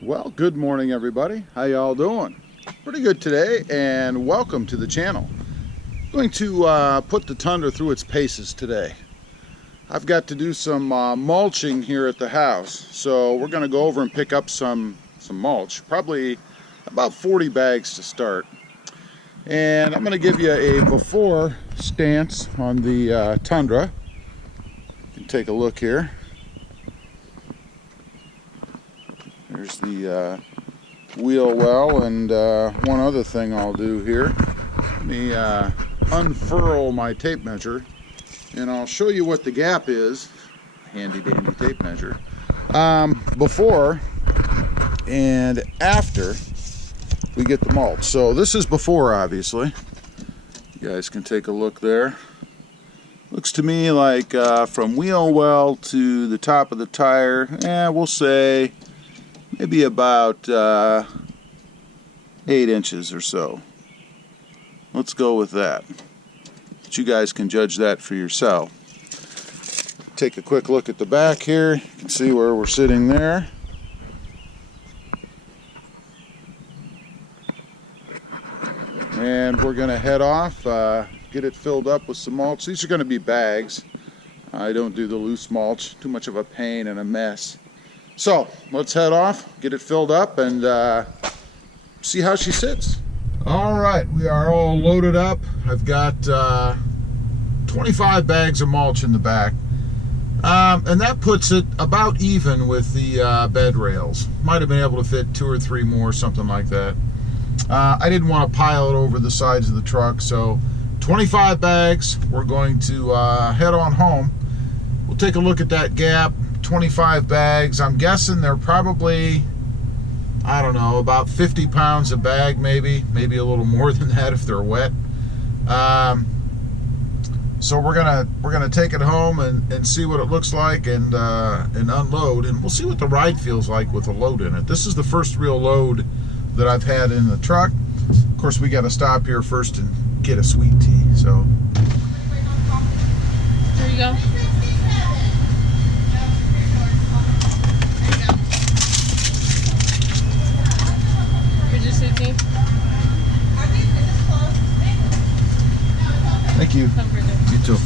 Well, good morning everybody. How y'all doing? Pretty good today, and welcome to the channel. I'm going to put the Tundra through its paces today. I've got to do some mulching here at the house, so we're going to go over and pick up some mulch, probably about 40 bags to start. And I'm going to give you a before stance on the Tundra. You can take a look here. There's the wheel well, and one other thing I'll do here. Let me unfurl my tape measure, and I'll show you what the gap is. Handy dandy tape measure. Before and after we get the mulch. So this is before, obviously. You guys can take a look there. Looks to me like from wheel well to the top of the tire, we'll say maybe about 8 inches or so. Let's go with that. But you guys can judge that for yourself. Take a quick look at the back here. You can see where we're sitting there. And we're going to head off, get it filled up with some mulch. These are going to be bags. I don't do the loose mulch. Too much of a pain and a mess. So let's head off, get it filled up, and see how she sits. All right, we are all loaded up. I've got 25 bags of mulch in the back, and that puts it about even with the bed rails. Might have been able to fit 2 or 3 more, something like that. I didn't want to pile it over the sides of the truck, so 25 bags. We're going to head on home. We'll take a look at that gap. 25 bags. I'm guessing they're probably, I don't know, about 50 pounds a bag, maybe a little more than that if they're wet. So we're gonna take it home and see what it looks like, and unload, and we'll see what the ride feels like with a load in it. This is the first real load that I've had in the truck. Of course, we got to stop here first and get a sweet tea. So there you go. Thank you. You too.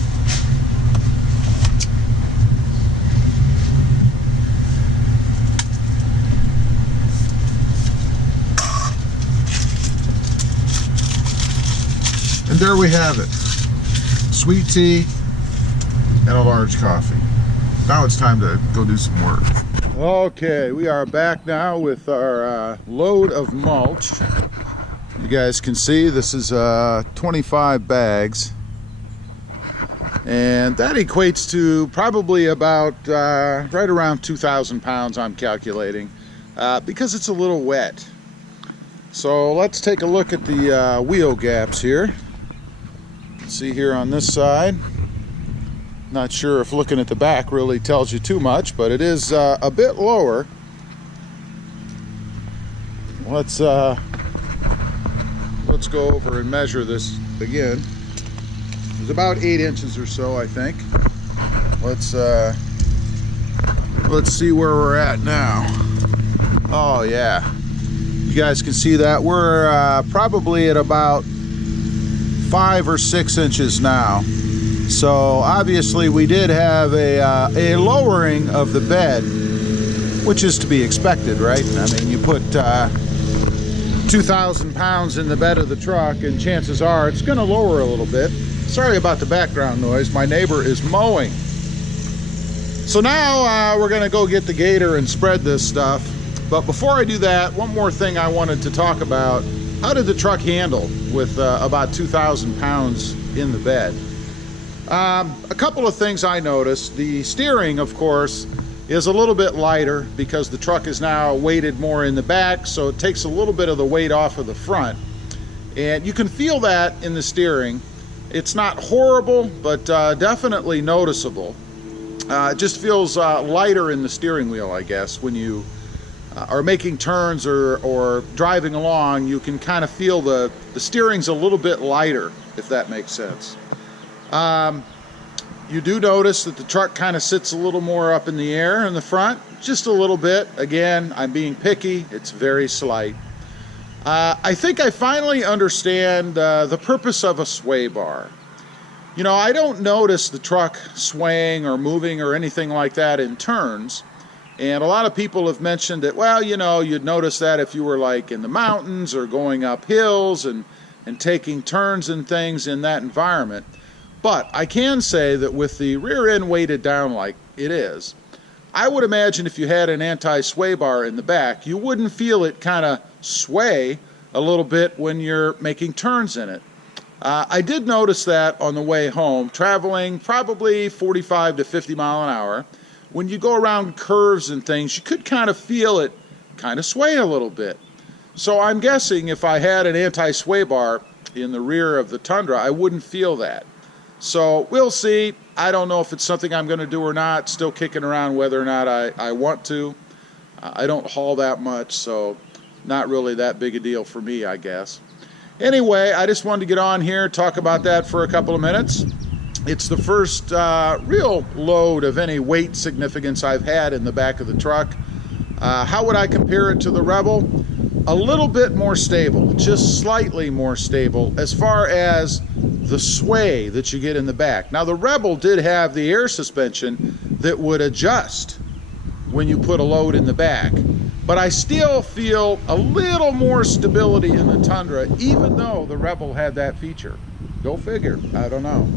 And there we have it. Sweet tea and a large coffee. Now it's time to go do some work. Okay, we are back now with our load of mulch. You guys can see this is 25 bags. And that equates to probably about right around 2,000 pounds, I'm calculating, because it's a little wet. So let's take a look at the wheel gaps here. See here on this side. Not sure if looking at the back really tells you too much, but it is a bit lower. Let's go over and measure this again. It's about 8 inches or so, I think. Let's see where we're at now. Oh yeah, you guys can see that we're probably at about 5 or 6 inches now. So obviously we did have a lowering of the bed, which is to be expected, right? I mean, you put 2,000 pounds in the bed of the truck, and chances are it's going to lower a little bit. Sorry about the background noise. My neighbor is mowing. So now we're going to go get the gator and spread this stuff. But before I do that, one more thing I wanted to talk about. How did the truck handle with about 2,000 pounds in the bed? A couple of things I noticed. The steering, of course, is a little bit lighter because the truck is now weighted more in the back, so it takes a little bit of the weight off of the front. And you can feel that in the steering. It's not horrible, but definitely noticeable. It just feels lighter in the steering wheel, I guess. When you are making turns or driving along, you can kind of feel the steering's a little bit lighter, if that makes sense. You do notice that the truck kind of sits a little more up in the air in the front, just a little bit. Again, I'm being picky, it's very slight. I think I finally understand the purpose of a sway bar. You know, I don't notice the truck swaying or moving or anything like that in turns. And a lot of people have mentioned that, well, you know, you'd notice that if you were like in the mountains or going up hills and taking turns and things in that environment. But I can say that with the rear end weighted down like it is, I would imagine if you had an anti-sway bar in the back, you wouldn't feel it kind of sway a little bit when you're making turns in it. I did notice that on the way home, traveling probably 45 to 50 mile an hour. When you go around curves and things, you could kind of feel it kind of sway a little bit. So I'm guessing if I had an anti-sway bar in the rear of the Tundra, I wouldn't feel that. So we'll see. I don't know if it's something I'm going to do or not. Still kicking around whether or not I want to. I don't haul that much, so not really that big a deal for me, I guess. Anyway, I just wanted to get on here, talk about that for a couple of minutes. It's the first real load of any weight significance I've had in the back of the truck. How would I compare it to the Rebel? A little bit more stable, just slightly more stable as far as the sway that you get in the back. Now the Rebel did have the air suspension that would adjust when you put a load in the back, but I still feel a little more stability in the Tundra even though the Rebel had that feature. Go figure, I don't know.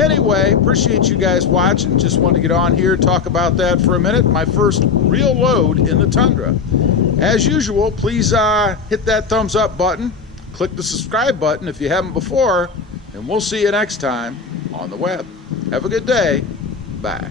Anyway, appreciate you guys watching. Just want to get on here, talk about that for a minute. My first real load in the Tundra. As usual, please hit that thumbs up button, click the subscribe button if you haven't before, and we'll see you next time on the web. Have a good day. Bye.